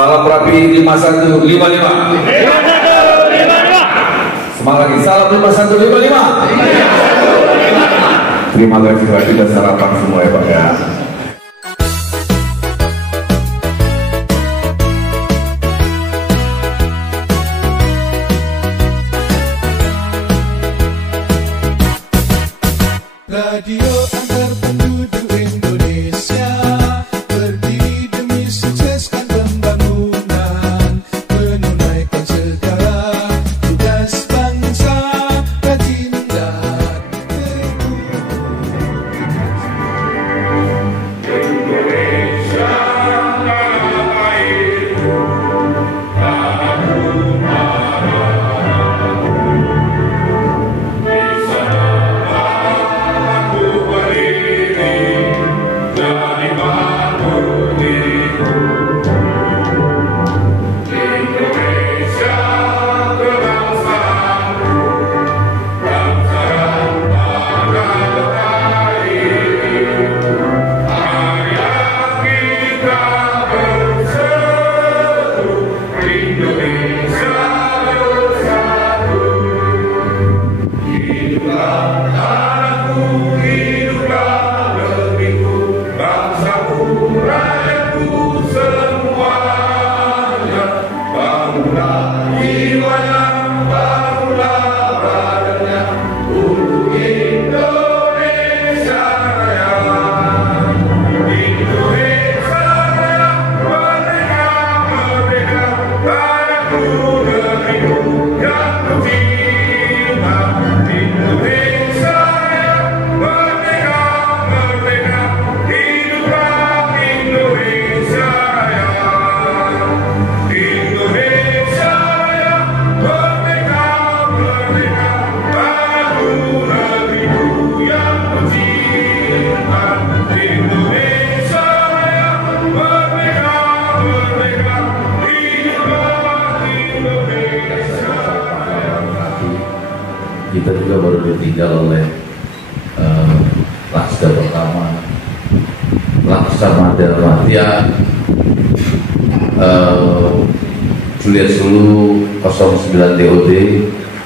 Salam rapi 5155. Semangat lagi, salam 5155. Terima kasih lagi dan sarapan semua ya Pak ya. Radio antar penduduk Indonesia berdiri demi sukseskan pembangunan, menunaikan segala tugas bangsa, rajin dan teguh. Indonesia tanah airku, tanahku marahku, di sana aku berdiri dari batu diriku. Indonesia kebangsaanku, bangsa yang bangga ini. Marilah kita bersatu, Indonesia bersatu. Hiduplah tanahku, hiduplah negeriku, bangsaku, rakyatku semuanya. Bangunlah jiwanya, bangunlah badannya untuk Indonesia Raya. Indonesia Raya, merdeka, merdeka, tanahku, negeriku yang kucinta. Indonesia Raya, merdeka, merdeka, hiduplah Indonesia Raya. Indonesia Raya, merdeka, merdeka, tanahku, negeriku yang kucinta. Indonesia Raya, merdeka, merdeka, hiduplah Indonesia Raya. Kita juga baru ditinggal oleh Laksa pertama, Laksamana Madya Julius Sulu 09 DOD,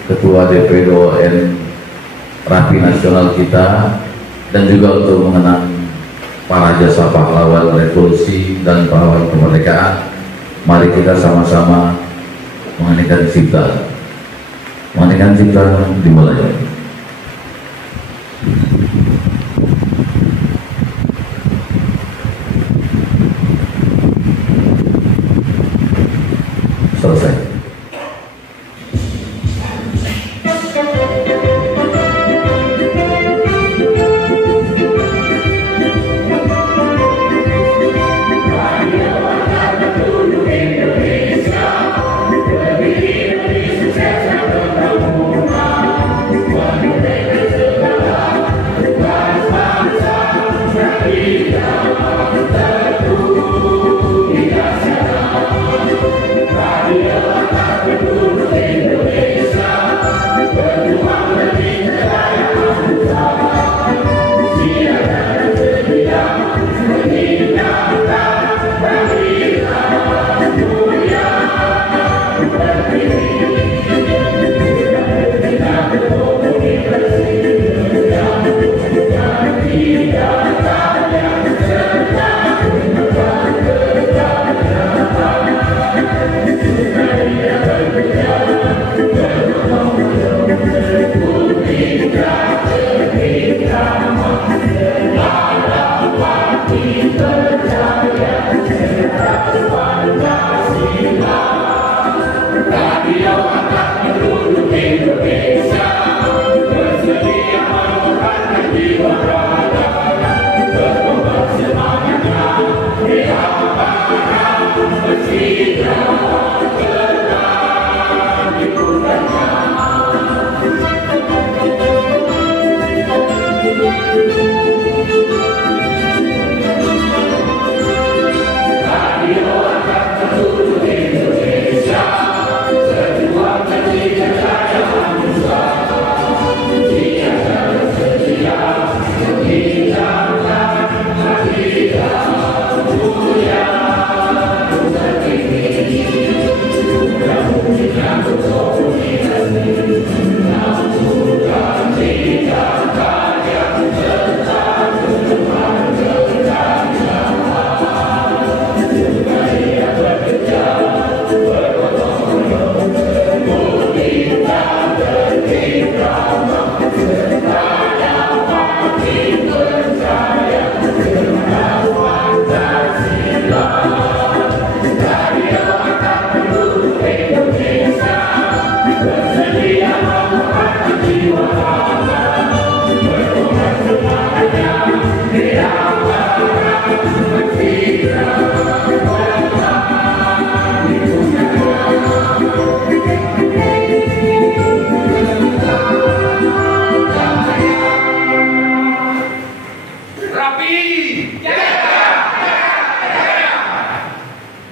Ketua DPD ON Rapi Nasional kita, dan juga untuk mengenang para jasa pahlawan revolusi dan pahlawan kemerdekaan. Mari kita sama-sama mengeningkan cipta. Mengeningkan cipta dimulai. Selesai.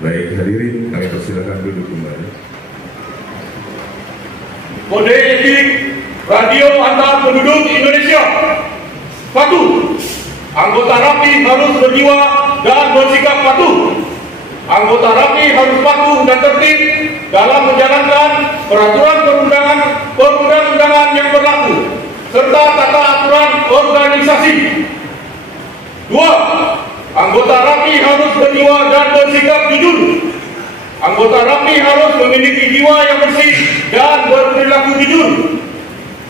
Baik, hadirin, kami persilakan duduk kembali. Kode etik radio antar penduduk Indonesia. 1. Anggota rapi harus berjiwa dan bersikap patuh. Anggota rapi harus patuh dan tertib dalam menjalankan peraturan perundang-undangan yang berlaku serta tata aturan organisasi. 2. Anggota rapi harus berjiwa dan bersikap jujur. Anggota rapi harus memiliki jiwa yang bersih dan berperilaku jujur.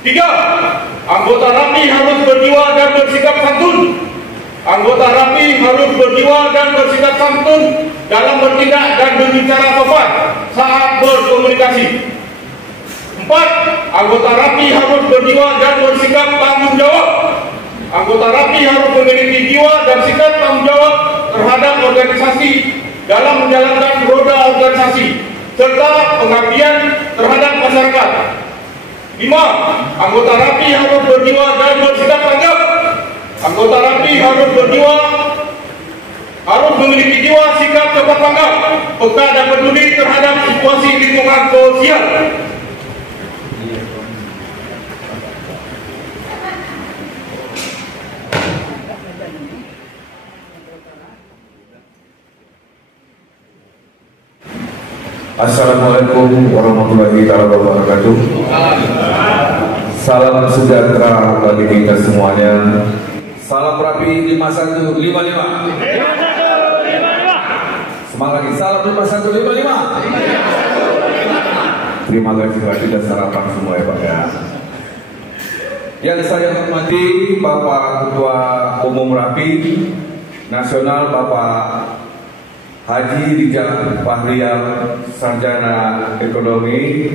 3. Anggota rapi harus berjiwa dan bersikap santun. Anggota rapi harus berjiwa dan bersikap santun dalam bertindak dan berbicara sopan saat berkomunikasi. 4. Anggota rapi harus berjiwa dan bersikap tanggung jawab. Anggota rapi harus memiliki jiwa dan sikap tanggung jawab terhadap organisasi dalam menjalankan roda organisasi serta pengabdian terhadap masyarakat. 5. Anggota rapi harus berjiwa dan bersikap tanggap. Anggota rapi harus memiliki jiwa sikap cepat tanggap, peka dan peduli terhadap situasi lingkungan sosial. Assalamualaikum warahmatullahi wabarakatuh. Salam sejahtera bagi kita semuanya. Salam rapi 5155. Semangat lagi, salam 5155. Terima kasih bagi dasar harapan semua ya Pak ya. Yang saya hormati Bapak Ketua Umum Rapi Nasional Bapak Haji Rijal Fahrial, Sarjana Ekonomi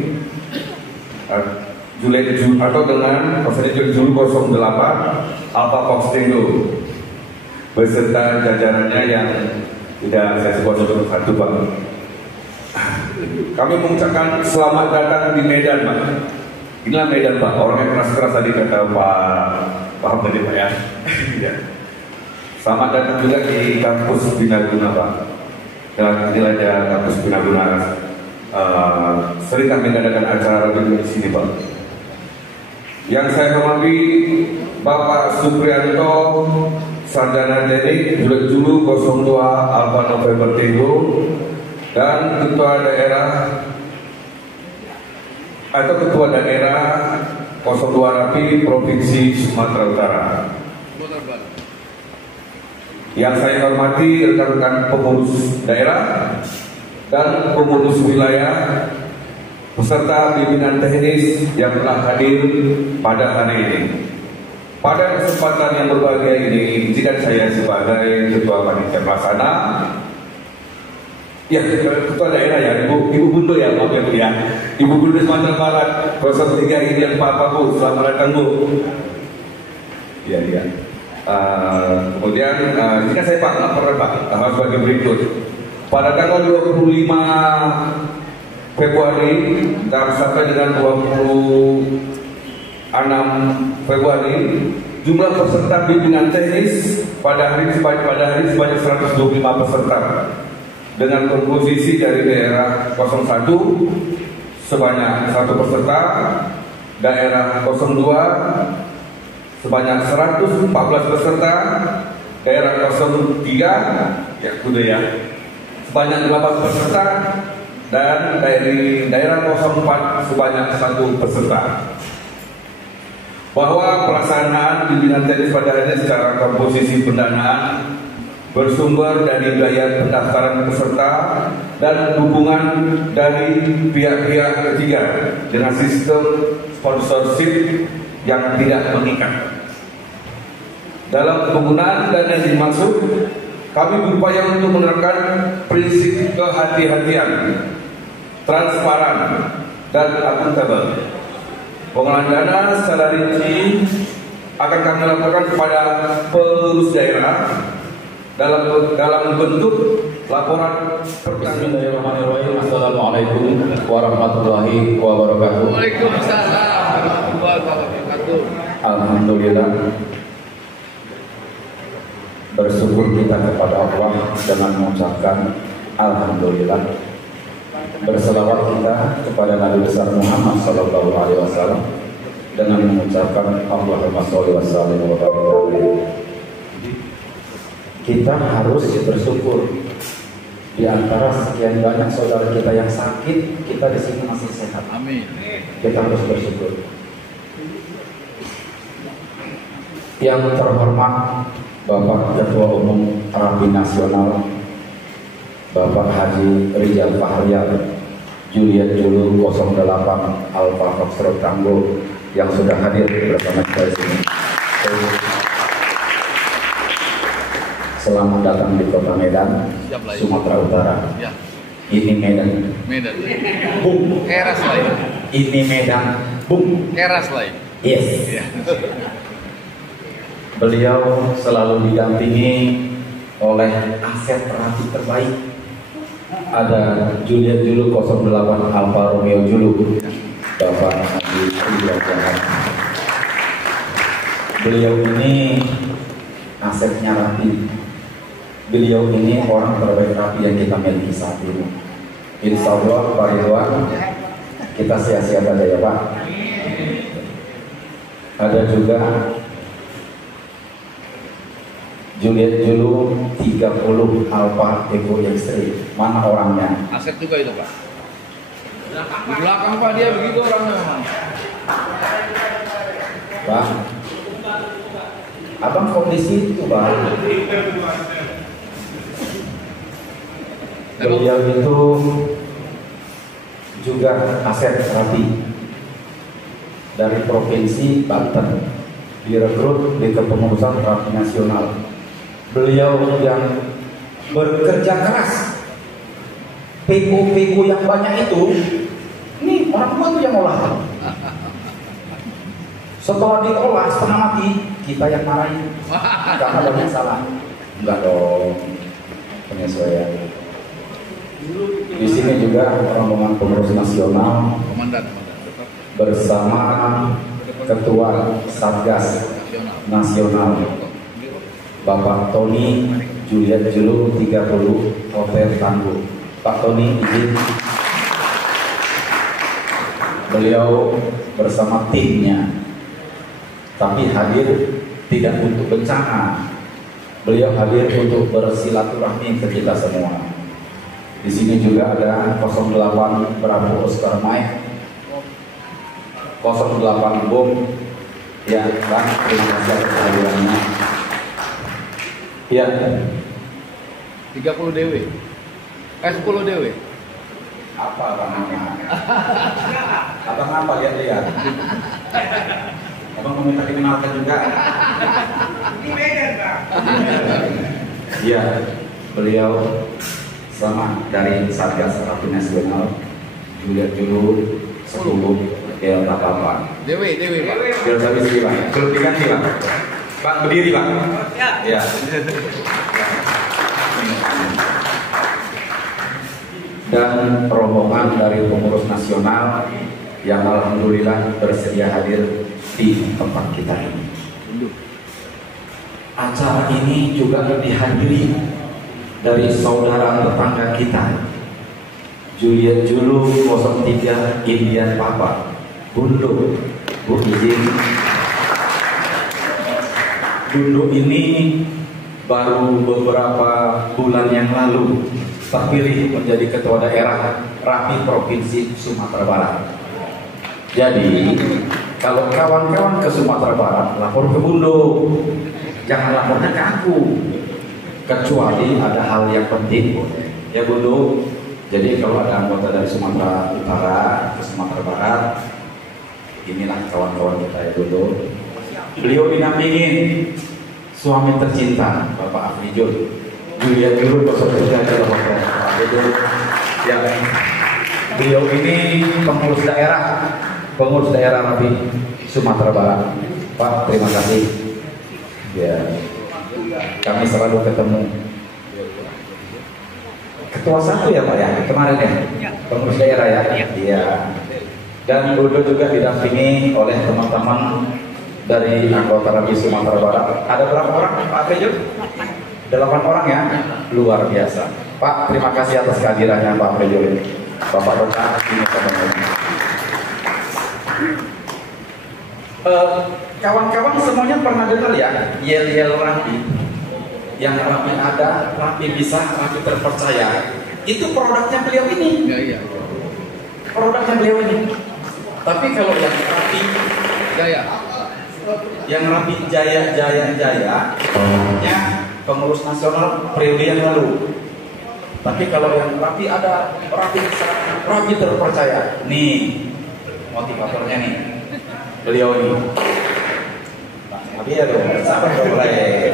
atau dengan persenjataan Jul 08 Alpha Fox Tango beserta jajarannya yang tidak saya sebut satu Pak. Kami mengucapkan selamat datang di Medan Pak. Inilah Medan Pak, orangnya keras-keras tadi kata Pak tadi Pak ya. Selamat datang juga di kampus Binaguna Pak. Dan inilah ya kampus Binaguna. Sering kami mengadakan acara di sini Pak. Yang saya hormati Bapak Suprianto, Sarjana Teknik Julu 02 Alpha November Tango, dan Ketua Daerah atau Ketua Daerah 02 Rapi Provinsi Sumatera Utara. Yang saya hormati rekan-rekan pengurus daerah dan pengurus wilayah beserta pimpinan teknis yang telah hadir pada hari ini. Pada kesempatan yang berbahagia ini, izinkan saya sebagai Ketua Panitia Pelaksana, ya Ketua Daerah ya, Ibu Bunda ya, maaf ya Bu ya, Ibu Bunda Sumatera Barat, 03 ini yang Pak Bu, selamat datang Bu. Ya. Kemudian jika saya Pak laporan Pak sebagai berikut. Pada tanggal 25 Februari dan sampai dengan 26 Februari, jumlah peserta bimbingan teknis pada hari sebanyak 125 peserta. Dengan komposisi dari daerah 01 sebanyak 1 peserta, daerah 02 sebanyak 114 peserta, daerah 03 ya kudu ya sebanyak 8 peserta, dan dari daerah 04 sebanyak 1 peserta. Bahwa pelaksanaan pimpinan tenis pada hari ini secara komposisi pendanaan bersumber dari biaya pendaftaran peserta dan dukungan dari pihak-pihak ketiga dengan sistem sponsorship yang tidak mengikat. Dalam penggunaan dana yang dimaksud, kami berupaya untuk menerapkan prinsip kehati-hatian, transparan, dan akuntabel. Pengolahan dana secara rinci akan kami laporkan kepada pengurus daerah dalam bentuk laporan pertanggung. Bismillahirrahmanirrahim. Assalamualaikum warahmatullahi wabarakatuh. Waalaikumsalam warahmatullahi wabarakatuh. Alhamdulillah, bersyukur kita kepada Allah dengan mengucapkan Alhamdulillah. Berselawat kita kepada Nabi besar Muhammad Sallallahu Alaihi Wasallam dengan mengucapkan Allahumma sholli wa sallim wa barik alaihi. Kita harus bersyukur. Di antara sekian banyak saudara kita yang sakit, kita di sini masih sehat. Amin. Kita harus bersyukur. Yang terhormat Bapak Ketua Umum Rapi Nasional, Bapak Haji Rijal Fahrial Juliet Julu 08 Alfa Foxtrot Tango yang sudah hadir bersama kita di sini. Selamat datang di Kota Medan, Sumatera Utara. Ya. Ini Medan. Medan. Bung. Keras lain. Ini Medan. Bung. Keras lain. Yes. Ya. Beliau selalu didampingi oleh aset rapi terbaik. Ada Juliet Julu 08 Alfa Romeo Julu, Bapak Haji Ridwan Jahat. Beliau ini asetnya rapi. Beliau ini orang terbaik rapi yang kita miliki saat ini. Insya Allah Pak Ridwan, kita sia-sia saja ya Pak. Ada juga Juliet Julu 30 Alfa Eko Ekstri. Mana orangnya? Aset juga itu Pak. Di belakang Pak dia begitu orangnya memang. Pak, abang kok di situ Pak? Beliau itu juga aset rapi dari provinsi Banten, direkrut di kepengurusan Rapi Nasional. Beliau yang bekerja keras, PO yang banyak itu, ini orang tua itu yang olah. Setelah diolah setengah mati, kita yang marahin, karena banyak salah. Enggak dong, penyesuaian. Di sini juga rombongan pengurus nasional Komandan. bersama Ketua Satgas Nasional Bapak Tony Juliet Julu 30 Hotel Tangguh. Pak Tony izin. Beliau bersama timnya, tapi hadir tidak untuk bencana. Beliau hadir untuk bersilaturahmi ke kita semua. Di sini juga ada 08 Bravo Oscar Mike, 08 Bom, ya Bang, terima kasih atas kehadirannya. Ya, 30 DW. 10 DW. apa abangnya? Abang apa lihat-lihat? Abang meminta dikenalkan juga. Ini Medan, Pak. Iya, beliau sama dari Satgas Rapi Nasional, Juliet Julu 10 Delta Papa. DW Pak. Delta Bisri Pak. Belum diganti Pak. Pak berdiri Pak. Ya. Dan rombongan dari pengurus nasional yang alhamdulillah bersedia hadir di tempat kita ini. Acara ini juga dihadiri dari saudara tetangga kita, Juliet Julu 03 Indian Papa, Bundu. Bu izin. Bundu ini baru beberapa bulan yang lalu terpilih menjadi ketua daerah RAPI Provinsi Sumatera Barat. Jadi kalau kawan-kawan ke Sumatera Barat lapor ke Bundo, jangan lapornya ke aku, kecuali ada hal yang penting ya Bundo. Jadi kalau ada anggota dari Sumatera Utara ke Sumatera Barat, inilah kawan-kawan kita ya Bundo. Beliau dinampingin suami tercinta Bapak Afrijul Julian Julu ya. Beliau ini pengurus daerah RAPI Sumatera Barat. Pak, terima kasih ya, kami selalu ketemu. Ketua satu ya Pak ya kemarin ya, pengurus daerah ya. Iya. Dan Budo juga didampingi oleh teman-teman dari anggota RAPI Sumatera Barat. Ada berapa orang Pak Afrijul? 8 orang ya, luar biasa. Pak, terima kasih atas kehadirannya Pak Afrijul ini. Bapak Doka ini kawan-kawan semuanya pernah dengar ya yel-yel RAPI. Yang RAPI ada, RAPI bisa, RAPI terpercaya. Itu produknya beliau ini. Iya. Produknya beliau ini. Tapi kalau yang RAPI jaya, pengurus nasional periode yang lalu. Tapi kalau yang RAPI ada, RAPI terpercaya. Nih motivatornya nih, beliau ini. Tapi ya dong, sabar boleh.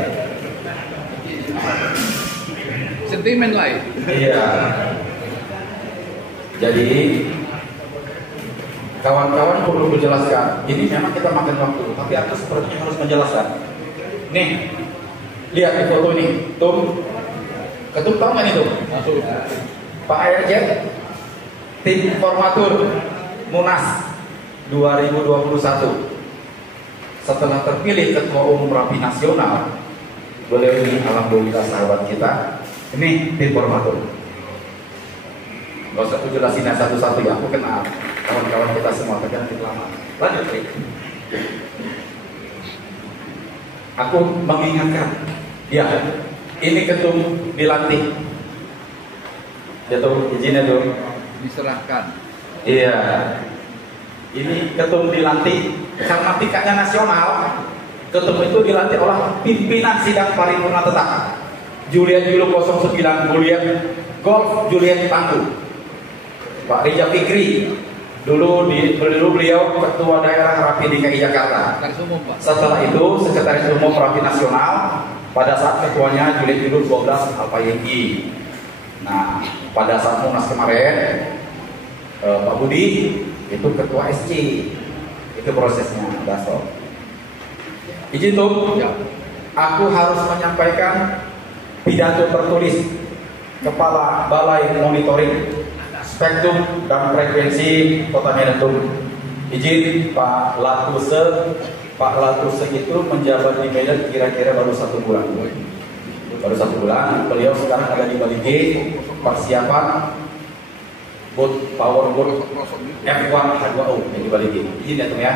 Sentimen lain. Iya. Jadi kawan-kawan perlu menjelaskan. Ini memang kita makan waktu, tapi aku sepertinya harus menjelaskan. Nih, lihat di foto ini, tuh. Ketum tahu nggak nih tuh? Pak ARJ, tim formatur Munas 2021. Setelah terpilih Ketua Umum RAPI Nasional, beliau ini alhamdulillah sahabat kita. Ini tim formatur. Gak usah aku jelasin satu-satu ya, aku kenal kawan-kawan kita semua, tapi nanti lama. Lanjut, Rik. Aku mengingatkan, ya, ini ketum dilantik. Ya tuh, izinnya tuh. Diserahkan. Iya. Ini ketum dilantik karena tingkatnya nasional. Ketum itu dilantik oleh pimpinan sidang paripurna tetap. Julian Julu 09, Julian Golf, Julian Tangguh. Pak Rija Fikri, dulu beliau ketua daerah RAPI DKI Jakarta. Setelah itu sekretaris umum RAPI Nasional. Pada saat ketuanya Julian Julu 12 Alpayegi. Nah, pada saat Munas kemarin, Pak Budi itu ketua SC. Itu prosesnya, Daso. Izin tuh, aku harus menyampaikan pidato tertulis Kepala Balai Monitoring Spektrum dan Frekuensi Kota Medan tuh. Izin Pak Latuse. Pak Latuse itu menjabat di Medan kira-kira baru 1 bulan. Baru 1 bulan. Beliau sekarang ada di Bali G, persiapan power boat F1 H2O yang di Bali G. Izin ya tuh ya.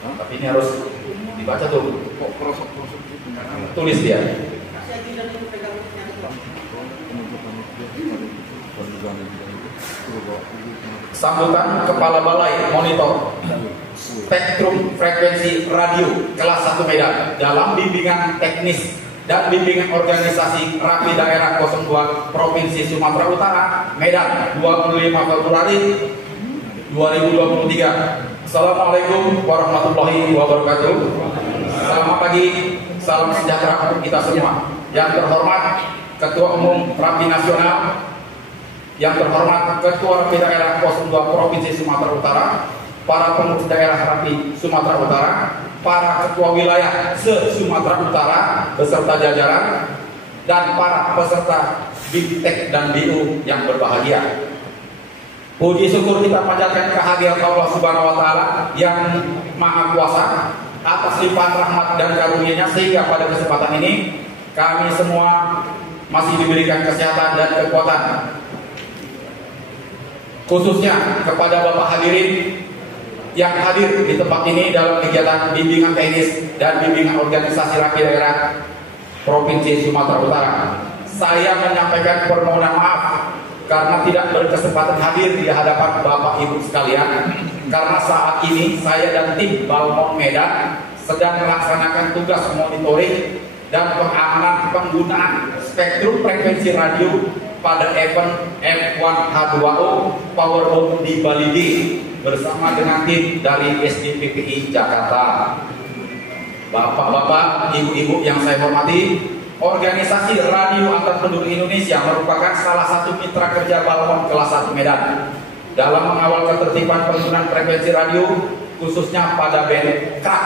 Tapi ini harus dibaca tuh. Tulis dia. Sambutan Kepala Balai Monitor Spektrum Frekuensi Radio kelas 1 Medan dalam bimbingan teknis dan bimbingan organisasi RAPI Daerah 02 Provinsi Sumatera Utara Medan 25 Februari 2023. Assalamualaikum warahmatullahi wabarakatuh. Selamat pagi, salam sejahtera untuk kita semua. Yang terhormat Ketua Umum RAPI Nasional, yang terhormat Ketua RAPI Daerah 02 Provinsi Sumatera Utara, para pengurus daerah RAPI Sumatera Utara, para ketua wilayah se-Sumatera Utara beserta jajaran, dan para peserta BIMTEK dan BIU yang berbahagia. Puji syukur kita panjatkan kehadiran Allah Subhanahu wa Ta'ala yang Maha Kuasa atas limpahan rahmat dan karunia-Nya, sehingga pada kesempatan ini kami semua masih diberikan kesehatan dan kekuatan. Khususnya kepada Bapak hadirin yang hadir di tempat ini dalam kegiatan bimbingan teknis dan bimbingan organisasi RAPI Daerah Provinsi Sumatera Utara. saya menyampaikan permohonan maaf karena tidak berkesempatan hadir di hadapan Bapak Ibu sekalian, karena saat ini saya dan tim Balmon Medan sedang melaksanakan tugas monitoring dan pengamanan penggunaan spektrum frekuensi radio pada event F1H2O Powerboat di Bali D bersama dengan tim dari SDPPI Jakarta. Bapak-bapak, ibu-ibu yang saya hormati, Organisasi Radio Antar Penduduk Indonesia merupakan salah satu mitra kerja Balmon kelas 1 Medan dalam mengawal ketertiban penggunaan frekuensi radio khususnya pada band KAK.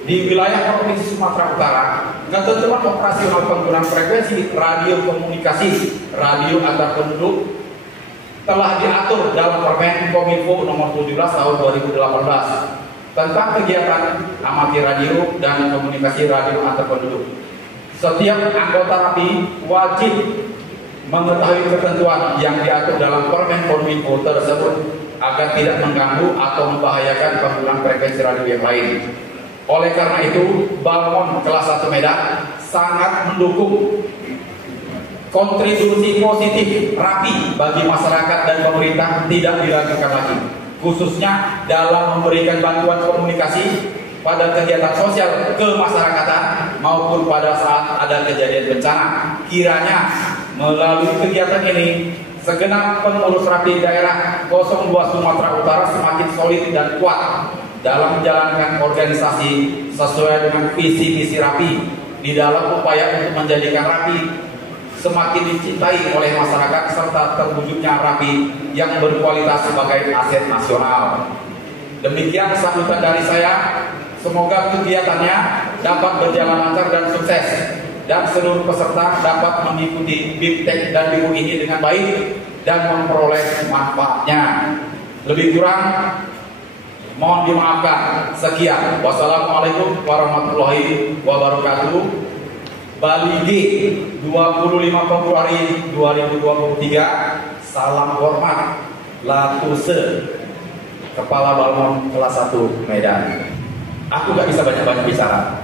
Di wilayah Provinsi Sumatera Utara, ketentuan operasional penggunaan frekuensi radio komunikasi radio antar penduduk telah diatur dalam Permen Kominfo nomor 17 tahun 2018 tentang kegiatan amati radio dan komunikasi radio antar penduduk. Setiap anggota RAPI wajib mengetahui ketentuan yang diatur dalam Permen Kominfo tersebut agar tidak mengganggu atau membahayakan penggunaan frekuensi radio yang lain. Oleh karena itu, Balmon kelas 1 Medan sangat mendukung kontribusi positif RAPI bagi masyarakat dan pemerintah tidak diragukan lagi, khususnya dalam memberikan bantuan komunikasi pada kegiatan sosial kemasyarakatan maupun pada saat ada kejadian bencana. Kiranya melalui kegiatan ini segenap pengurus RAPI daerah 02 Sumatera Utara semakin solid dan kuat dalam menjalankan organisasi sesuai dengan visi-misi RAPI di dalam upaya untuk menjadikan RAPI semakin dicintai oleh masyarakat serta terwujudnya RAPI yang berkualitas sebagai aset nasional. Demikian sambutan dari saya. Semoga kegiatannya dapat berjalan lancar dan sukses, dan seluruh peserta dapat mengikuti BIMTEK dan BIMU ini dengan baik dan memperoleh manfaatnya. Lebih kurang mohon dimaafkan. Sekian. Wassalamualaikum warahmatullahi wabarakatuh. Bali G 25 Februari 2023. Salam hormat. Latuse Kepala Balmon kelas 1 Medan. Aku gak bisa banyak-banyak bicara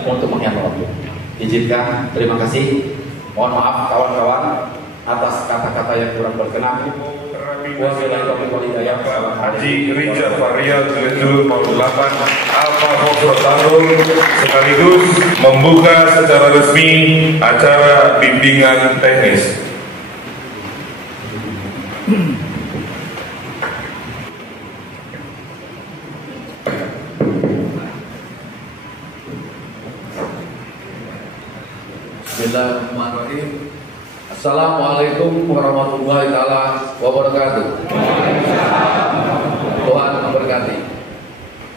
untuk menghemat waktu. Izinkan, terima kasih. Mohon maaf kawan-kawan atas kata-kata yang kurang berkenan. Haji Rijal Fahrial Juliet 08 Alfa Foxtrot Tango sekaligus membuka secara resmi acara bimbingan teknis. Bismillahirrahmanirrahim. Assalamualaikum warahmatullahi wabarakatuh. Tuhan memberkati.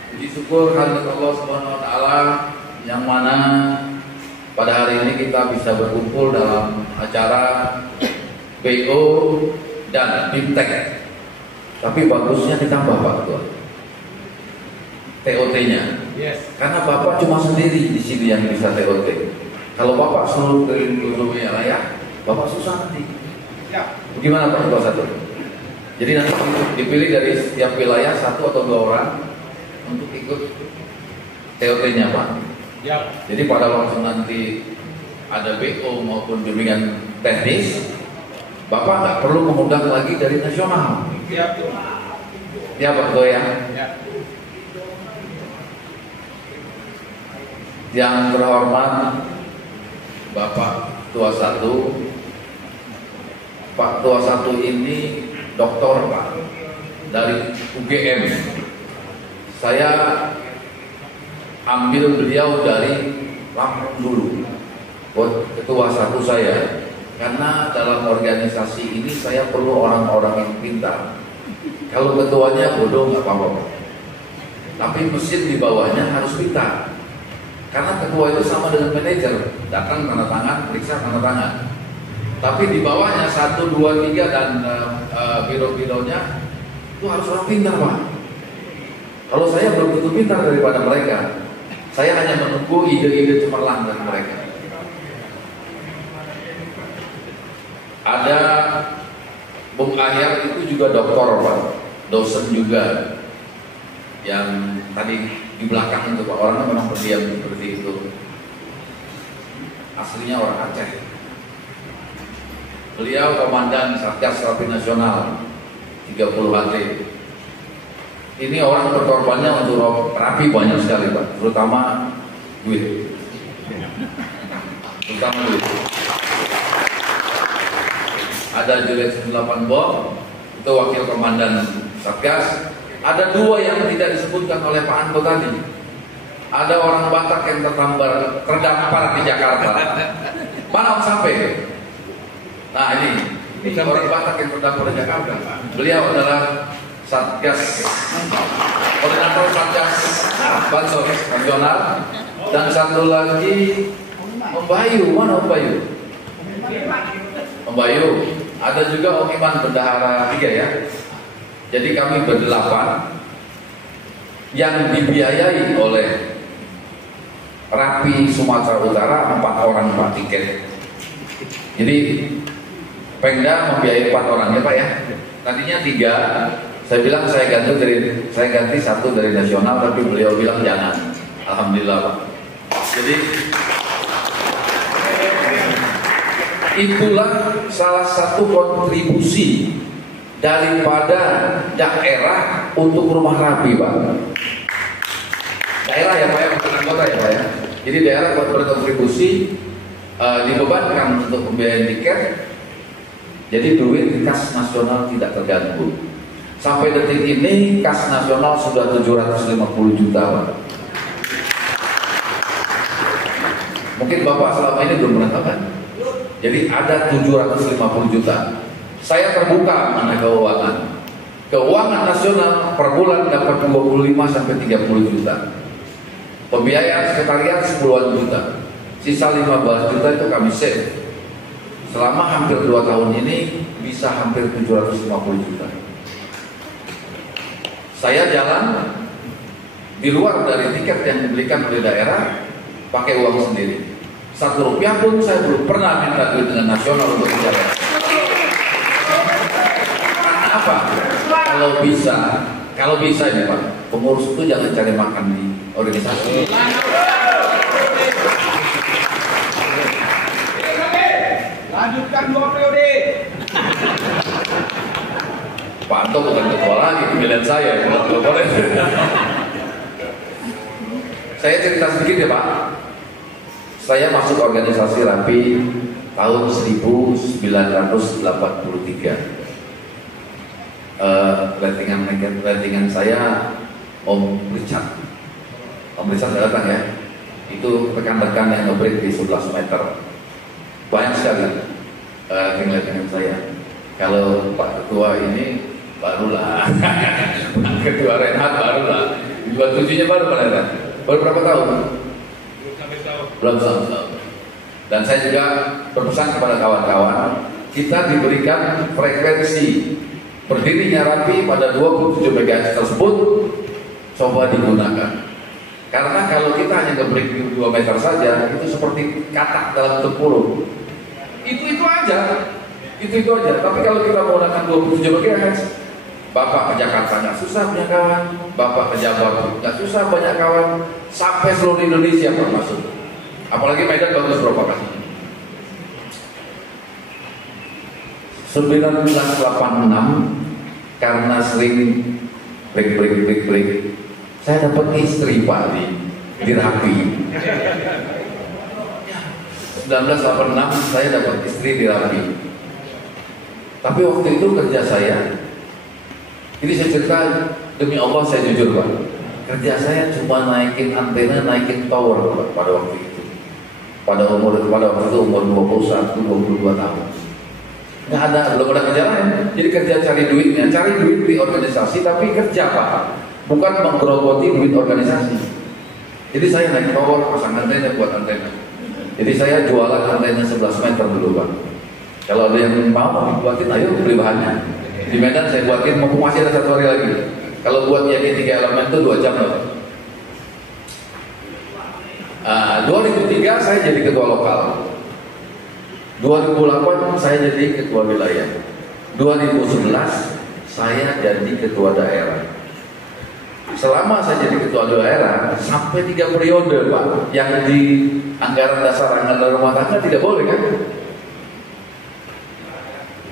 Puji syukur hadirat Allah Subhanahu wa taala yang mana pada hari ini kita bisa berkumpul dalam acara BO dan BIMTEK. Tapi bagusnya ditambah Pak Ketua TOT-nya. Yes. Karena Bapak cuma sendiri di sini yang bisa TOT. Kalau Bapak seluruh wilayah, Bapak susah nanti. Ya. Gimana Pak Ketua satu? Jadi nanti dipilih dari setiap wilayah 1 atau 2 orang untuk ikut TOT-nya Pak. Ya. Jadi pada waktu nanti ada BO maupun bimbingan teknis, Bapak nggak perlu mengundang lagi dari nasional. Ya, ya Pak Ketua ya. Ya. Yang terhormat Bapak Tua 1, Pak Tua 1 ini doktor Pak dari UGM. Saya ambil beliau dari Lampung dulu, buat Ketua 1 saya. Karena dalam organisasi ini saya perlu orang-orang yang pintar. Kalau ketuanya bodoh nggak apa-apa, tapi mesin di bawahnya harus pintar. Karena ketua itu sama dengan manajer, datang tanda tangan, periksa tanda tangan. Tapi di bawahnya 1, 2, 3 dan biro-bironya itu harus orang pintar Pak. Kalau saya belum tentu pintar daripada mereka, saya hanya menunggu ide-ide cemerlang dari mereka. Ada Bung Ahyar itu juga doktor Pak, dosen juga, yang tadi di belakang itu Pak, orangnya memang pendiam seperti itu. aslinya orang Aceh. Beliau komandan Satgas Rapi Nasional 30 HT. Ini orang berkorbannya untuk Rapi banyak sekali Pak, terutama duit. Ada Juliet 98 Bom, itu wakil komandan Satgas. Ada 2 yang tidak disebutkan oleh Pak Anko tadi. Ada orang Batak yang terdampar di Jakarta. Mana Om sampai? Nah ini orang Batak yang terdampar di Jakarta. Beliau adalah Satgas, koordinator Satgas Bansos Nasional. Dan satu lagi Om Bayu, mana Om Bayu? Om Bayu, ada juga Om Iman bendahara 3 ya. Jadi kami berdelapan yang dibiayai oleh Rapi Sumatera Utara 4 orang Pak tiket. Jadi Pemda membiayai 4 orang ya Pak ya. Tadinya 3, saya bilang saya ganti 1 dari nasional, tapi beliau bilang jangan. Alhamdulillah Pak. Jadi itulah salah satu kontribusi daripada daerah untuk rumah Rapi Pak. Daerah ya Pak ya, bukan anggota ya Pak ya. Jadi daerah berkontribusi dibebankan untuk pembiayaan tiket. Jadi duit kas nasional tidak terganggu. Sampai detik ini kas nasional sudah 750 juta Pak. Mungkin Bapak selama ini belum pernah tahu kan? Jadi ada 750 juta. Saya terbuka mana keuangan. Keuangan nasional per bulan dapat 25 sampai 30 juta. Pembiayaan sekretariat 10-an juta. Sisa 15 juta itu kami save. Selama hampir 2 tahun ini bisa hampir 750 juta. Saya jalan di luar dari tiket yang dibelikan oleh daerah, pakai uang sendiri. 1 rupiah pun saya belum pernah minta duit dengan nasional untuk bicara. Karena apa? Kalau bisa ini Pak, pengurus itu jangan cari makan di organisasi. Lanjutkan 2 periode. Pak Anto bukan ketua lagi, pilihan saya, kalau boleh. Saya cerita sedikit ya Pak. Saya masuk organisasi Rapi tahun 1983. Ratingan saya Om Richard datang ya. Itu rekan-rekan yang nge-break di 11 meter. Banyak sekali ratingan saya. Kalau Pak Ketua ini barulah, Pak Ketua Renhat barulah. 27-nya baru Pak Renhat. Baru berapa tahun? Belum tahun. Dan saya juga berpesan kepada kawan-kawan, kita diberikan frekuensi berdirinya Rapi pada 27 MHz tersebut, coba digunakan. Karena kalau kita hanya nge-break 2 meter saja, itu seperti katak dalam tempurung. Itu aja. Tapi kalau kita menggunakan 27 MHz, Bapak ke Jakarta nggak susah punya kawan, Bapak ke Jawa nggak susah banyak kawan, sampai seluruh Indonesia termasuk. Apalagi Medan bagus berapa kali. 1986 karena sering break, saya dapat istri Pak di Rapi. 1986 saya dapat istri di Rapi. Tapi waktu itu kerja saya, ini saya cerita demi Allah, saya jujur Pak, kerja saya cuma naikin antena, naikin tower Pak, pada waktu itu. Pada waktu itu umur 21-22 tahun. Belum ada kerja lain. Jadi kerja cari duit di organisasi, tapi kerja Pak, bukan menggerogoti duit organisasi. Jadi saya naik tower, pasang antena buat antena. Jadi saya jualan antena 11 meter dulu Pak. Kalau ada yang mau buatin, ayo beli bahannya. Di Medan saya buatin, masih ada 1 hari lagi. Kalau buat jadi 3 elemen itu 2 jam loh. 2003 saya jadi ketua lokal. 2008 saya jadi ketua wilayah. 2011 saya jadi ketua daerah. selama saya jadi ketua daerah sampai 3 periode Pak, yang di anggaran dasar anggaran rumah tangga tidak boleh kan?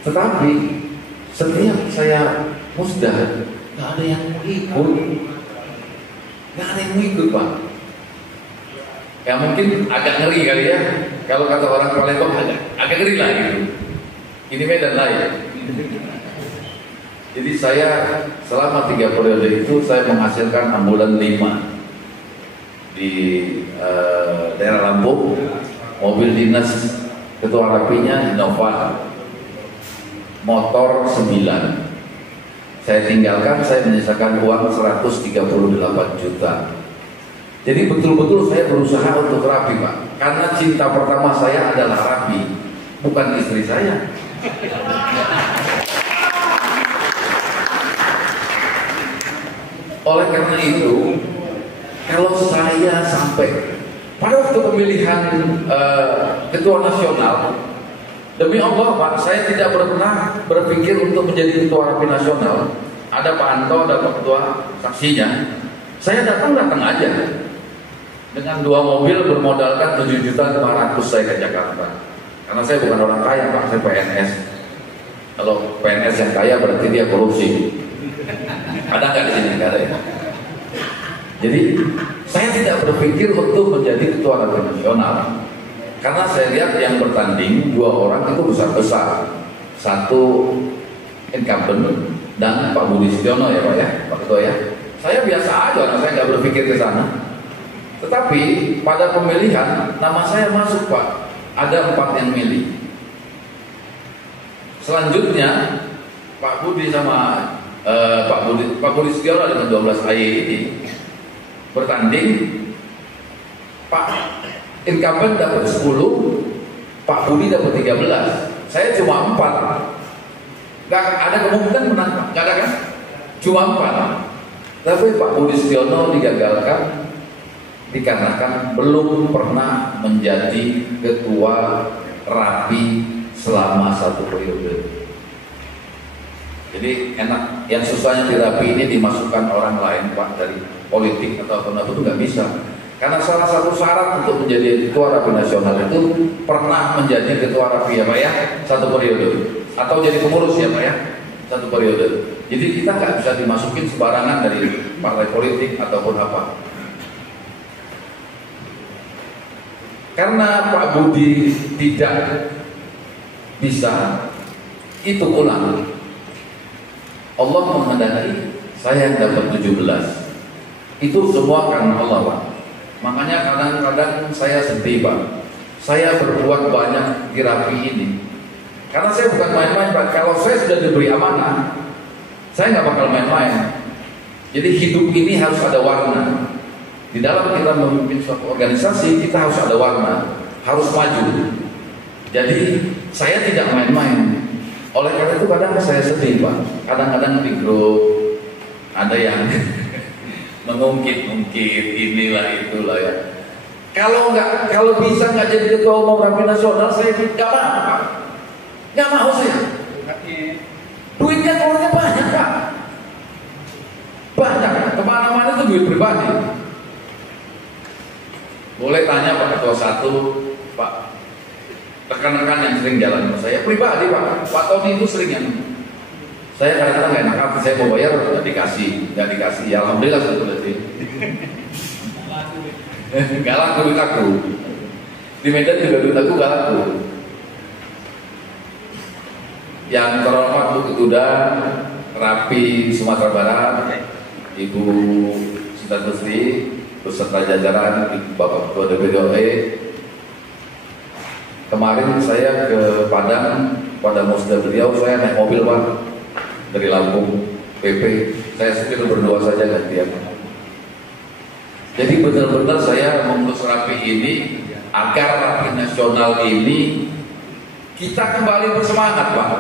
Tetapi setiap saya musda nggak ada yang ikut, Pak. Ya mungkin agak ngeri kali ya, kalau kata orang Palembang agak ngeri lah gitu. Ini Medan lain. Jadi saya selama 3 periode itu saya menghasilkan ambulan 5 di daerah Lampung, mobil dinas ketua rapinya Innova, motor 9. Saya tinggalkan, saya menyisakan uang 138 juta. Jadi betul-betul saya berusaha untuk rapi Pak, karena cinta pertama saya adalah rapi, bukan istri saya. Oleh karena itu, kalau saya sampai pada waktu pemilihan ketua nasional, demi Allah Pak, saya tidak pernah berpikir untuk menjadi ketua rapi nasional. Ada Pak Anto, ada Pak Ketua saksinya. Saya datang aja dengan 2 mobil bermodalkan 7.500.000 saya ke Jakarta. Karena saya bukan orang kaya Pak, saya PNS. Kalau PNS yang kaya berarti dia korupsi. Ada nggak di sini negara ya? Jadi saya tidak berpikir untuk menjadi ketua rapi nasional, karena saya lihat yang bertanding 2 orang itu besar-besar. Satu incumbent dan Pak Budi Stiono ya Pak ya, Pak Ketua ya. Saya biasa aja, saya nggak berpikir ke sana. Tetapi pada pemilihan nama saya masuk Pak, ada 4 yang milih. Selanjutnya Pak Budi sama Pak Budi Stiono dengan 12 AY ini bertanding. Pak incumbent dapat 10, Pak Budi dapat 13, saya cuma 4. Gak ada kemungkinan menang Pak, gak ada kan? Cuma 4. Tapi Pak Budi Stiono digagalkan dikarenakan belum pernah menjadi ketua rapi selama 1 periode. Jadi enak, yang susahnya di rapi ini dimasukkan orang lain Pak, dari politik atau apa itu nggak bisa. Karena salah satu syarat untuk menjadi ketua rapi nasional itu pernah menjadi ketua rapi ya Pak ya, 1 periode, atau jadi pengurus ya Pak ya, 1 periode. Jadi kita nggak bisa dimasukin sembarangan dari partai politik ataupun apa. Karena Pak Budi tidak bisa, itu ulang. Allah menghendaki saya yang dapat 17. Itu semua karena Allah Pak. Makanya kadang-kadang saya sedih Pak. Saya berbuat banyak di rapi ini karena saya bukan main-main Pak. Kalau saya sudah diberi amanah, saya nggak bakal main-main. Jadi hidup ini harus ada warna. Di dalam kita memimpin suatu organisasi, kita harus ada warna, harus maju. Jadi saya tidak main-main. Oleh karena itu kadang saya sedih Pak. Kadang-kadang di grup ada yang mengungkit-ungkit inilah itulah ya. Kalau bisa nggak jadi ketua umum rapi nasional, saya nggak mau Pak. Nggak mau saya. Duitnya keluarnya banyak Pak. Banyak. Kemana-mana itu duit pribadi. Boleh tanya Pak Ketua 1, Pak. Rekan-rekan yang sering jalan sama saya pribadi Pak Tony itu sering yang saya kadang-kadang nggak enak hati, saya mau bayar nggak dikasih, ya alhamdulillah satu berarti nggak laku duit aku di Medan juga duit aku nggak laku. Yang terhormat Bu Ketua Rapi Sumatera Barat Ibu Sinta Kusri beserta jajaran Bapak Ketua DPD. Kemarin saya ke Padang pada musda beliau, saya naik mobil Pak dari Lampung PP, saya setir berdua saja gantian. Jadi benar-benar saya mengurus rapi ini agar rapi nasional ini kita kembali bersemangat Pak.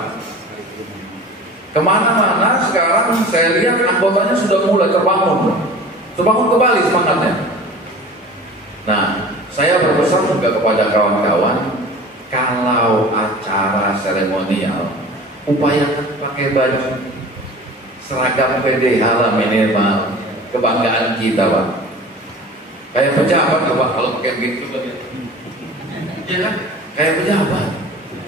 Kemana-mana sekarang saya lihat anggotanya sudah mulai terbangun kembali semangatnya. Nah, saya berpesan juga kepada kawan-kawan, kalau acara seremonial, upayakan pakai baju seragam PDH lah minimal. kebanggaan kita, Pak. Kayak pejabat, Pak, kalau pakai begitu kan. Iya kan? Kayak pejabat.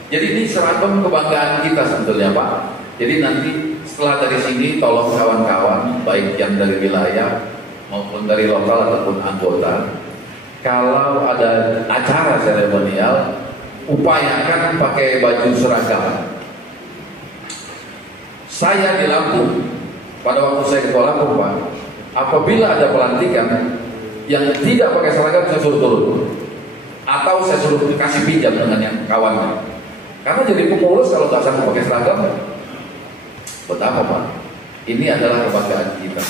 Jadi ini seragam kebanggaan kita sebetulnya, Pak. Jadi nanti setelah dari sini tolong kawan-kawan, baik yang dari wilayah maupun dari lokal ataupun anggota, kalau ada acara seremonial, upayakan pakai baju seragam. Saya di Lampung, pada waktu saya ke Lampung, Pak, apabila ada pelantikan yang tidak pakai seragam, saya suruh turun, atau saya suruh kasih pinjam dengan yang kawannya. Karena jadi pengurus kalau nggak sanggup pakai seragam, betapa, Pak? Ini adalah kebanggaan kita.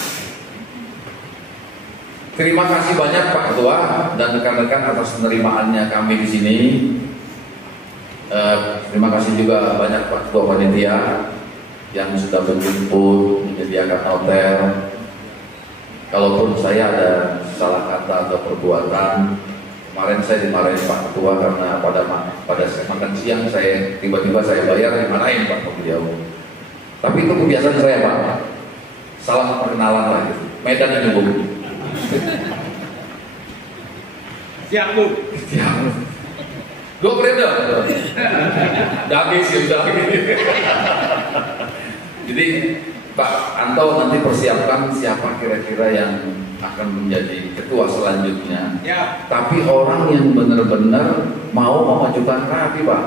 Terima kasih banyak Pak Ketua dan rekan-rekan atas penerimaannya kami di sini. Terima kasih juga banyak Pak Ketua Panitia yang sudah menjemput, menyediakan hotel. Kalaupun saya ada salah kata atau perbuatan, kemarin saya dimarahin Pak Ketua karena pada makan siang saya tiba-tiba saya bayar, dimarahin Pak beliau. Tapi itu kebiasaan saya, Pak. Salah perkenalan lah gitu. Medan ini, Bu. Siap, Bu. Siap. Gue periode. Habis ya udah. Jadi Pak Anto nanti persiapkan siapa kira-kira yang akan menjadi ketua selanjutnya. Ya. Tapi orang yang benar-benar mau memajukan Rapi, Pak.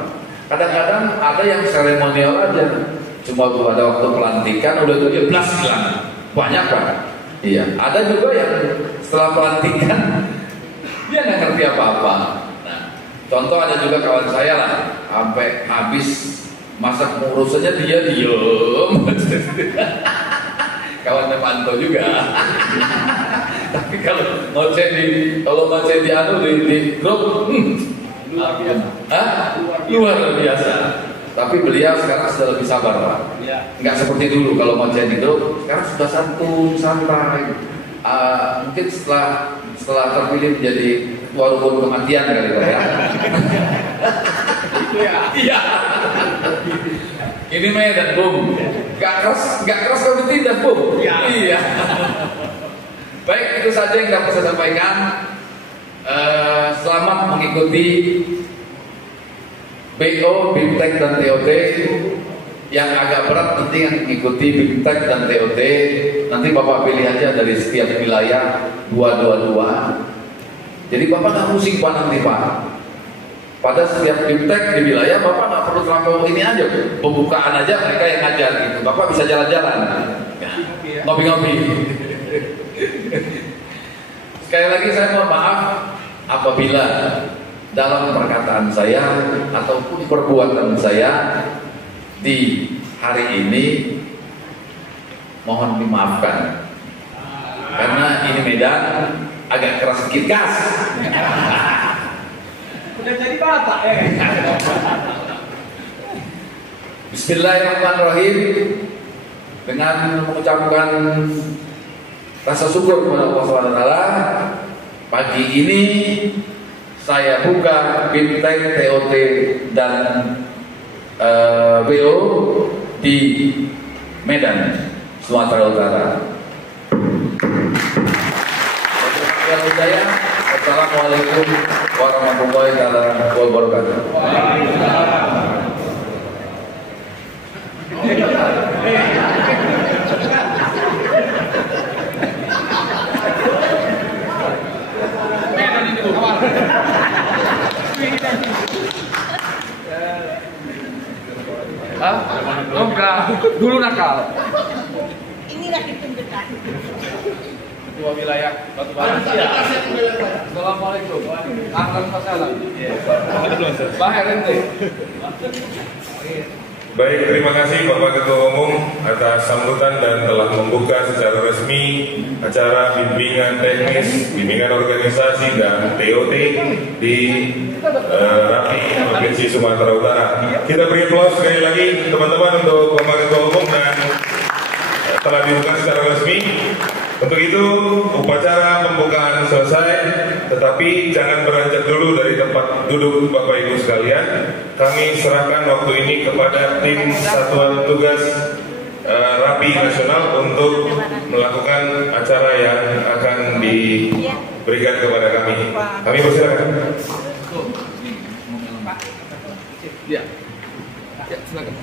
Kadang-kadang ada yang seremonial aja. Cuma pada waktu pelantikan udah itu dia blas hilang. Banyak, Pak. Iya. Ada juga yang setelah pelantikan dia nggak ngerti apa-apa. Nah, contoh ada juga kawan saya lah, sampai habis masa pengurusannya dia diem. Kawannya Panto juga. Tapi kalau ngoceh di anu di grup, Luar biasa. luar biasa. Tapi beliau sekarang sudah lebih sabar, Pak. Ya. Nggak seperti dulu kalau ngoceh di grup, sekarang sudah santun, santai. Mungkin setelah terpilih menjadi ketua rukun kematian kali Pak ya. Itu ya. Iya. Ini Medan, Bung. Gak keras tapi tidak, Bung. Iya. Baik, itu saja yang dapat saya sampaikan. Selamat mengikuti BO, BIMTEK dan TOT. Yang agak berat nanti yang mengikuti BIMTEK dan TOT. Nanti Bapak pilih aja dari setiap wilayah 222. Jadi Bapak nggak pusing Pak nanti, Pak. Pada setiap BIMTEK di wilayah Bapak nggak perlu terlampau ini aja, pembukaan aja mereka yang ngajar gitu. Bapak bisa jalan-jalan, ngopi-ngopi. Sekali lagi saya mohon maaf apabila dalam perkataan saya ataupun perbuatan saya di hari ini mohon dimaafkan karena ini Medan agak keras sedikit gas. Udah jadi Batak ya. Bismillahirrahmanirrahim. Dengan mengucapkan rasa syukur kepada Allah SWT, pagi ini saya buka BIMTEK, TOT dan BO di Medan, Sumatera Utara. Assalamualaikum warahmatullahi wabarakatuh. Medan ini Bu. Oh enggak, dulu nakal. Inilah ditunjukkan. Ketua wilayah Batubara. Assalamualaikum. Waalaikumsalam. Pak RNT. Baik, terima kasih Bapak Ketua Umum atas sambutan dan telah membuka secara resmi acara bimbingan teknis, bimbingan organisasi dan TOT di Rapi Provinsi Sumatera Utara. Kita beri aplaus sekali lagi teman-teman untuk Bapak Ketua Umum dan telah dibuka secara resmi. Untuk itu upacara pembukaan selesai, tetapi jangan beranjak dulu dari tempat duduk Bapak Ibu sekalian. Kami serahkan waktu ini kepada tim Satuan Tugas Rapi Nasional untuk melakukan acara yang akan diberikan kepada kami. Kami persilakan. Ya. Ya, silakan.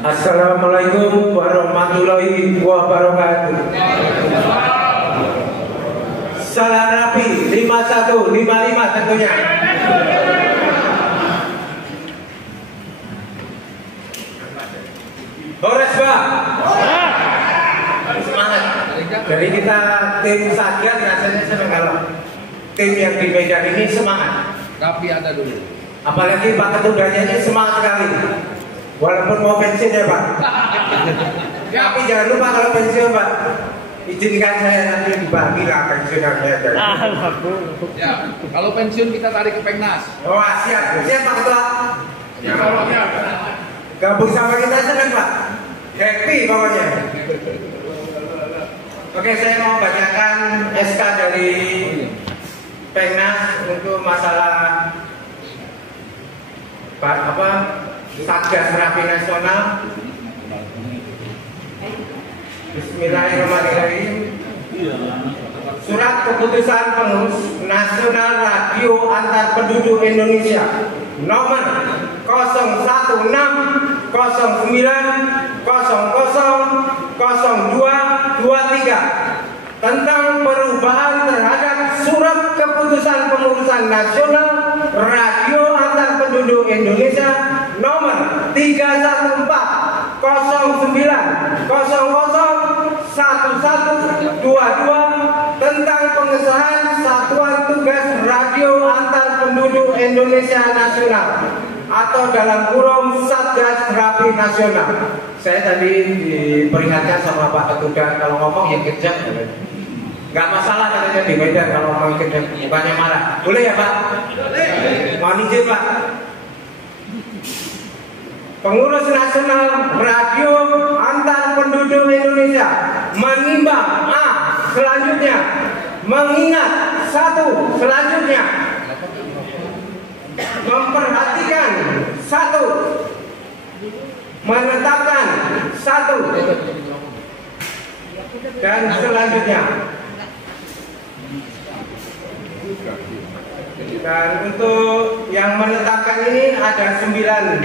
Assalamualaikum warahmatullahi wabarakatuh. Salam rapi 5155 tentunya. Bores Pak. Semangat. Dari kita tim Satgas rasanya senang kalau tim yang di Medan ini semangat. Rapi ada dulu. Apalagi Pak Ketudanya ini semangat sekali. Walaupun mau pensiun ya Pak. Tapi jangan lupa kalau pensiun Pak, izinkan saya nanti dibagi lah pensiunannya. Ya, kalau pensiun kita tarik ke Pengnas. Oh siap, siap Pak Ketua. Gabung sama kita senang Pak. Happy pokoknya. Oke, saya mau bacakan SK dari Pengnas untuk masalah Satgas Rapi Nasional. Bismillahirrahmanirrahim. Surat keputusan pengurus nasional radio antar penduduk Indonesia nomor 01609000223 tentang perubahan terhadap surat keputusan pengurusan nasional radio antar penduduk Indonesia nomor 31409001122 tentang pengesahan satuan tugas radio antar penduduk Indonesia nasional atau dalam kurung Satgas Rapi Nasional. Saya tadi diperingatkan sama Pak Ketuda kalau ngomong yang kencang. Gak masalah katanya di Medan kalau ngomong kencang, bukannya marah. Boleh ya Pak? Boleh. Mohon izin Pak. Pengurus nasional radio antar penduduk Indonesia menimbang selanjutnya mengingat selanjutnya memperhatikan menetapkan dan selanjutnya. Dan untuk yang menetapkan ini ada 9.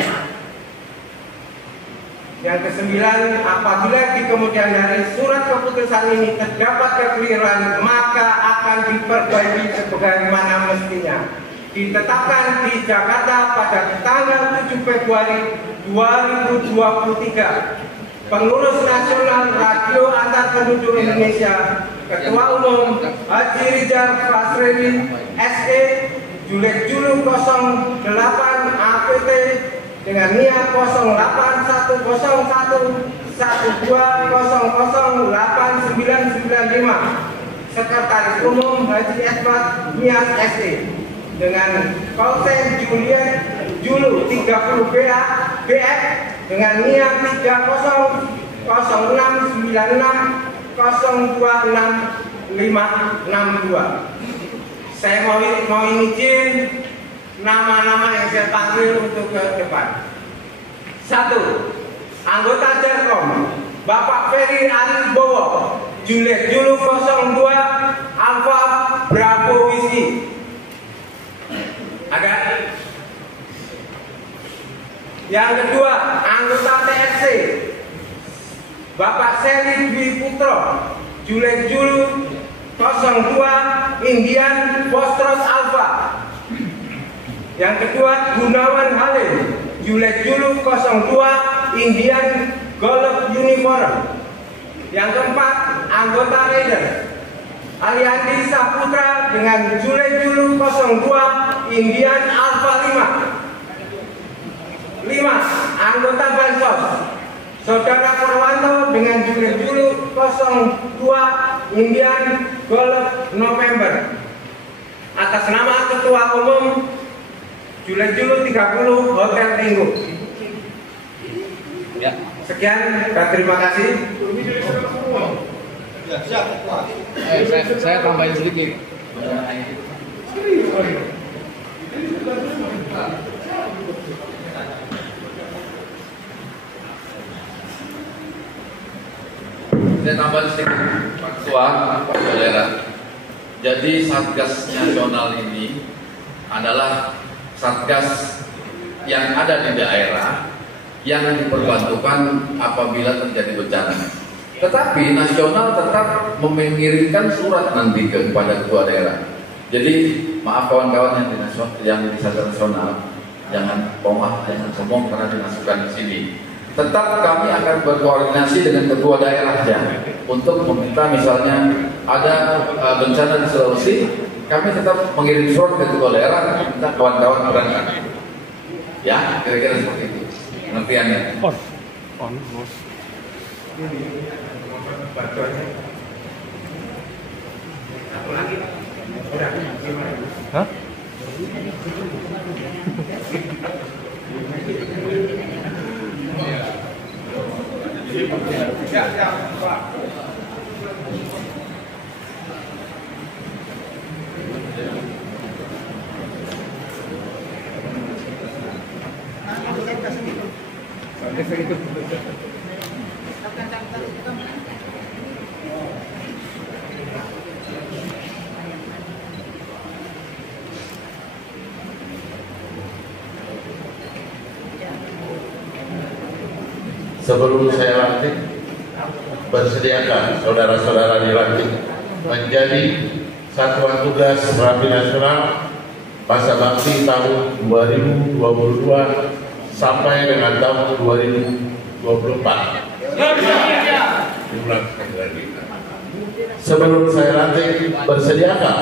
Yang ke-9, apabila di kemudian hari surat keputusan ini terdapat kekeliruan, maka akan diperbaiki sebagaimana mestinya. Ditetapkan di Jakarta pada tanggal 7 Februari 2023. Pengurus Nasional Radio Antar Penduduk Indonesia, Ketua Umum Haji Rizal Fasredi SE, Julek Julu 08 APT dengan NIA 081120089995. Sekretaris Umum Haji Esmat Nias SE dengan Kausen Juliet Julu 30 BF dengan NIA 30.96026026562. Saya mau izin nama-nama yang saya panggil untuk ke depan. 1. Anggota Jerkom Bapak Ferry Aribowo, Juliet Julu 02 Alfa Bravo Whiskey. Ada? Yang kedua, anggota TFC Bapak Seli Dwi Putro, Juliet Julu 02 Indian Foxtrot Alpha. Yang kedua, Gunawan Halim, Juliet Julu 02 Indian Golf Uniform. Yang keempat, anggota Raider Aliandi Saputra dengan Juliet Julu 02 Indian Alpha 5. 5. Anggota Bansos Saudara Purwanto dengan Juliet Julu 02 Indian Golf November. Atas nama Ketua Umum Juliet Julu 30 Hotel Ringo. Ya. Sekian dan terima kasih. Saya tambahin sedikit. Saya tambahin sedikit, Pak Ketua, Pak Saudara. Jadi Satgas Nasional ini adalah Satgas yang ada di daerah yang diperbantukan apabila terjadi bencana. Tetapi nasional tetap mengirimkan surat nanti kepada ketua daerah. Jadi maaf kawan-kawan yang di Satgas Nasional, jangan pomah, jangan sombong karena dimasukkan di sini. Tetap kami akan berkoordinasi dengan ketua daerahnya untuk meminta misalnya ada bencana di Sulawesi, kami tetap mengirim surat ke ketua daerah minta kawan-kawan berangkat. Ya, kira-kira seperti itu pengertiannya. Hah? Sebelum saya lantik, bersediakan saudara-saudara dilantik menjadi Satuan Tugas Rapi Nasional masa bakti tahun 2022 sampai dengan tahun 2024. Sebelum saya lantik, bersediakan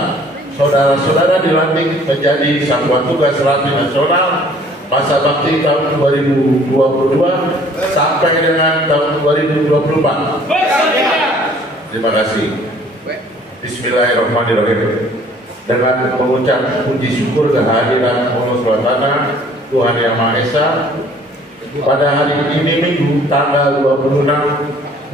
saudara-saudara dilantik menjadi Satuan Tugas Rapi Nasional masa bakti tahun 2022 sampai dengan tahun 2024. Terima kasih. Bismillahirrahmanirrahim. Dengan mengucap puji syukur kehadiran Allah SWT, Tuhan Yang Maha Esa, pada hari ini Minggu tanggal 26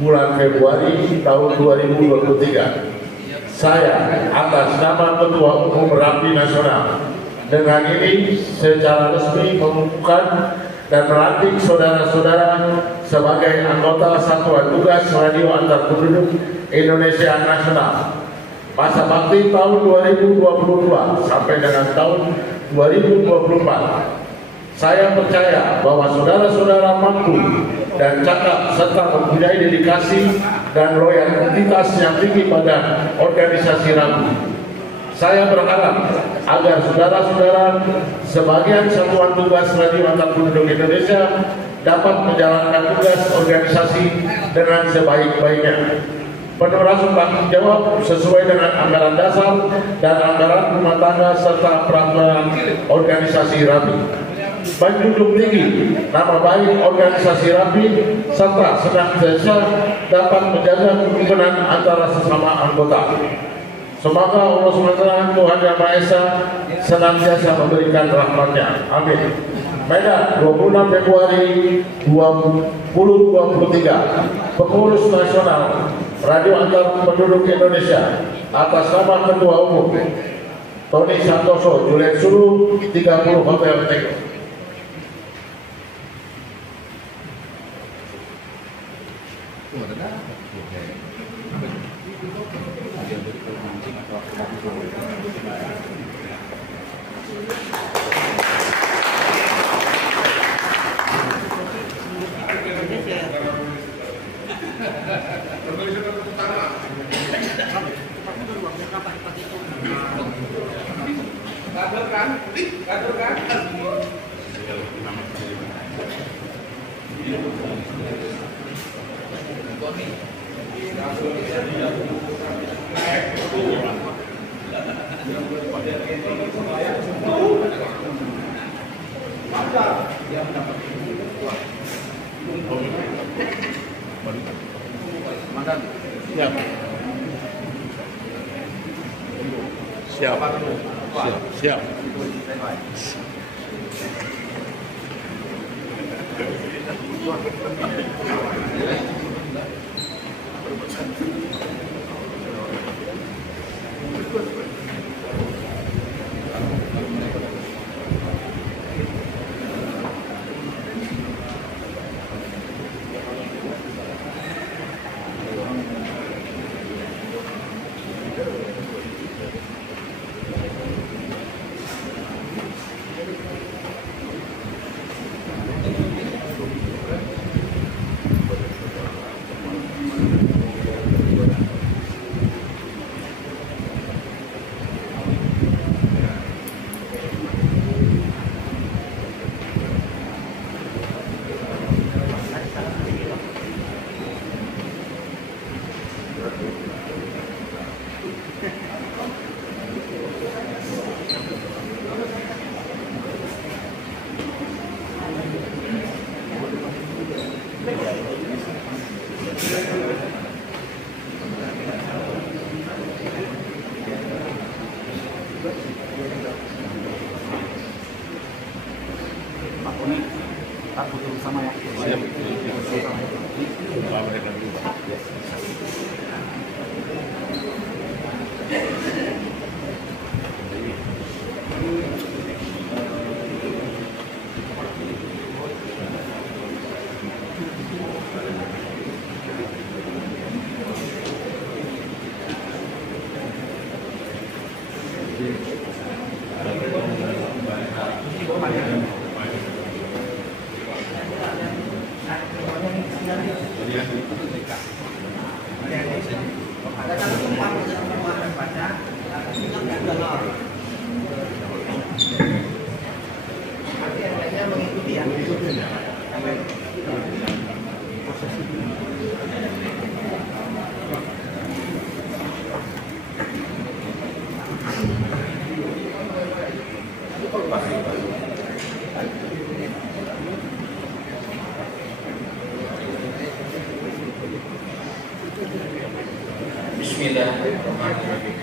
bulan Februari tahun 2023, saya atas nama Ketua Umum Rapi Nasional dengan ini secara resmi mengukuhkan dan melantik saudara-saudara sebagai anggota Satuan Tugas Radio Antar Penduduk Indonesia Nasional masa bakti tahun 2022 sampai dengan tahun 2024. Saya percaya bahwa saudara-saudara mampu dan cakap serta mempunyai dedikasi dan loyalitas yang tinggi pada organisasi Rapi. Saya berharap agar saudara-saudara sebagian Satuan Tugas Radio Antar Penduduk Indonesia dapat menjalankan tugas organisasi dengan sebaik-baiknya, penuh rasa tanggung jawab sesuai dengan anggaran dasar dan anggaran rumah tangga serta peraturan organisasi Rapi, menjunjung tinggi nama baik organisasi Rapi serta senantiasa dapat menjaga kerukunan antara sesama anggota. Semoga Allah SWT Tuhan Yang Maha Esa senantiasa memberikan rahmat-Nya. Amin. Medan, 26 Februari 2023, Pengurus Nasional Radio Antar Penduduk Indonesia atas nama Ketua Umum Tony Santoso, Juliet Sulu, 30 Hotel Teko. Siap. Siap. Bismillahirrahmanirrahim.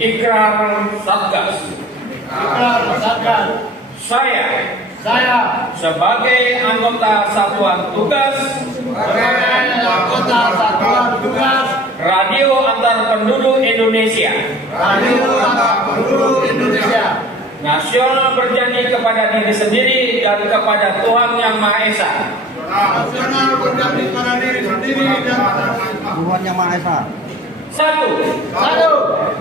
Ikrar Satgas. Saya sebagai anggota Satuan Tugas Radio Antar Penduduk Indonesia nasional berjanji kepada diri sendiri dan kepada Tuhan Yang Maha Esa. Satu,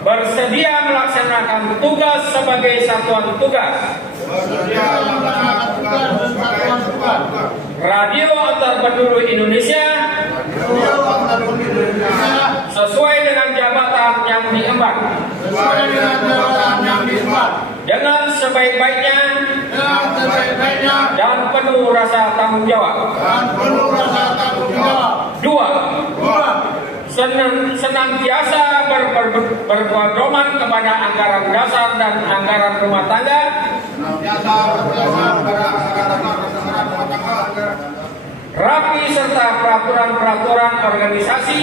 bersedia melaksanakan tugas sebagai satuan tugas Radio Antar Penduduk Indonesia sesuai dengan jabatan yang diemban dengan sebaik-baiknya dan penuh rasa tanggung jawab. Dua, senantiasa berpedoman kepada anggaran dasar dan anggaran rumah tangga rapi serta peraturan-peraturan organisasi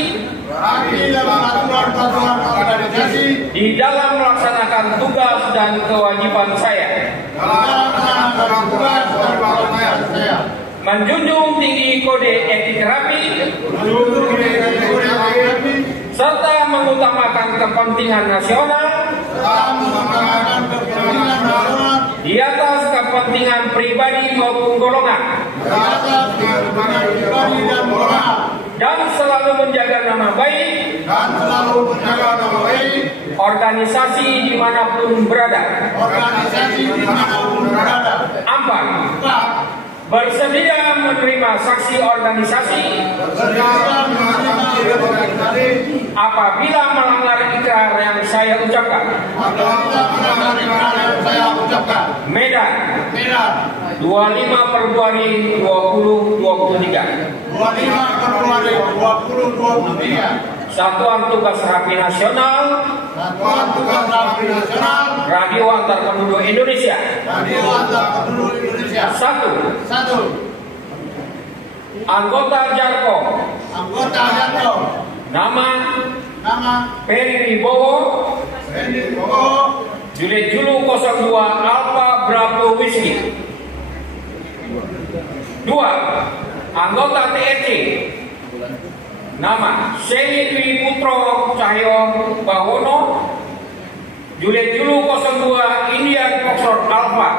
di dalam melaksanakan tugas dan kewajiban saya. Menjunjung tinggi kode etik rapi serta mengutamakan kepentingan nasional di atas kepentingan pribadi maupun golongan, dan selalu menjaga nama baik organisasi dimanapun berada. Empat, bersedia menerima saksi organisasi apabila melanggar ikrar yang saya ucapkan. Medan, 25 Februari 2023. Satuan Tugas Rapi Nasional Radio Antar Penduduk Indonesia. Satu, anggota Jarko. Nama Peri Wibowo, Juliet Julu 02 Alpha Bravo Whiskey. 2. Anggota TRC nama Seni Dwi Putro Cahyo Bawono, Juliet Julu 02 Indian Foxtrot Alpha,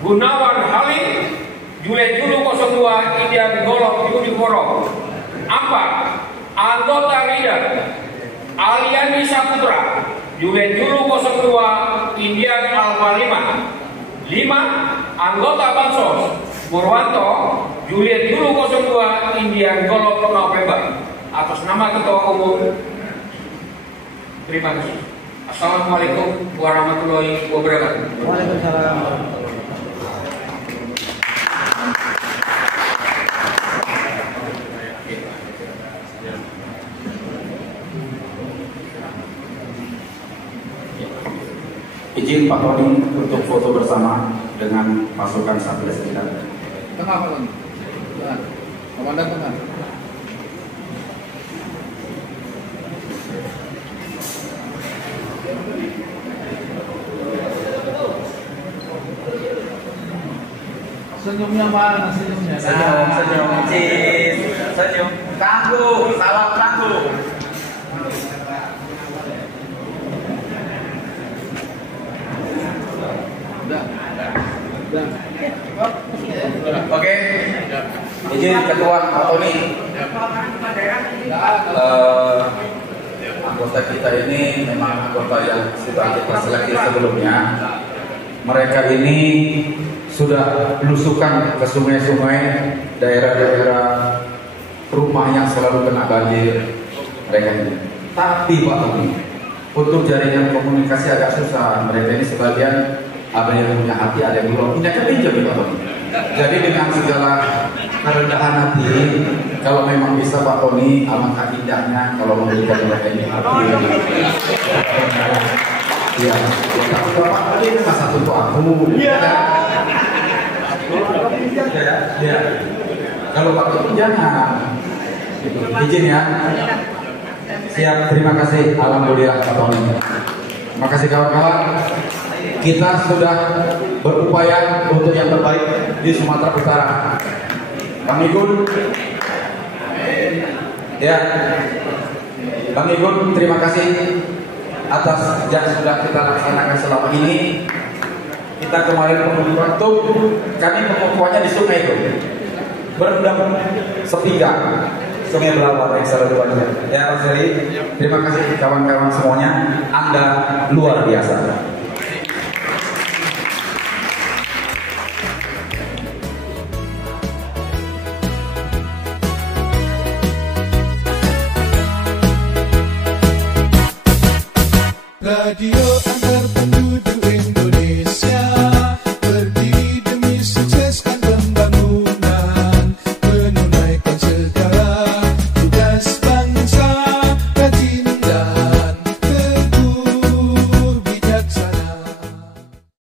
Gunawan Halim, Juliet Julu 02 Indian Golf Uniform. 4. Anggota leader Aliani Saputra, Juliet Julu 02 Indian Alpha 5. 5. Anggota Bansos Purwanto, Juliet Julu 02 Indian Golf November. Atas nama Ketua Umum, terima kasih. Assalamualaikum warahmatullahi wabarakatuh. Waalaikumsalam. Izin Pak Tony untuk foto bersama dengan pasukan Satgas kita. Tengah, Pak Tony. Tengah. Komandan tengah. Senyumnya mana? Senyumnya. Senyum, senyum. Tangguh, salam tangguh. Oke, izin Ketua Pak Tony. Anggota kita ini memang anggota yang sudah kita seleksi sebelumnya. Mereka ini sudah belusukan ke sungai-sungai, daerah-daerah rumah yang selalu kena banjir. Mereka ini. Tapi Pak Tony, untuk jaringan komunikasi agak susah. Mereka ini sebagian ada yang punya hati, ada yang belum. Ini akan pinjam Pak Tony. Jadi dengan segala kerendahan hati, kalau memang bisa Pak Tony, alangkah indahnya kalau memberikan mereka ini hati. Ya, tapi Bapak tadi ini masa untuk aku. Iya. Ya. Kalau Pak Tony jangan. Izin ya. Siap, terima kasih. Alhamdulillah Pak Tony. Terima kasih kawan-kawan. Kita sudah berupaya untuk yang terbaik di Sumatera Utara. Bang Igun, ya, Bang Igun, terima kasih atas yang sudah kita laksanakan selama ini. Kita kemarin pengunjungan kami pengukuhannya di sungai itu berendam sepiga Sungai Belawar yang selalu banyak. Ya Mas Heri, terima kasih kawan-kawan semuanya. Anda luar biasa. Radio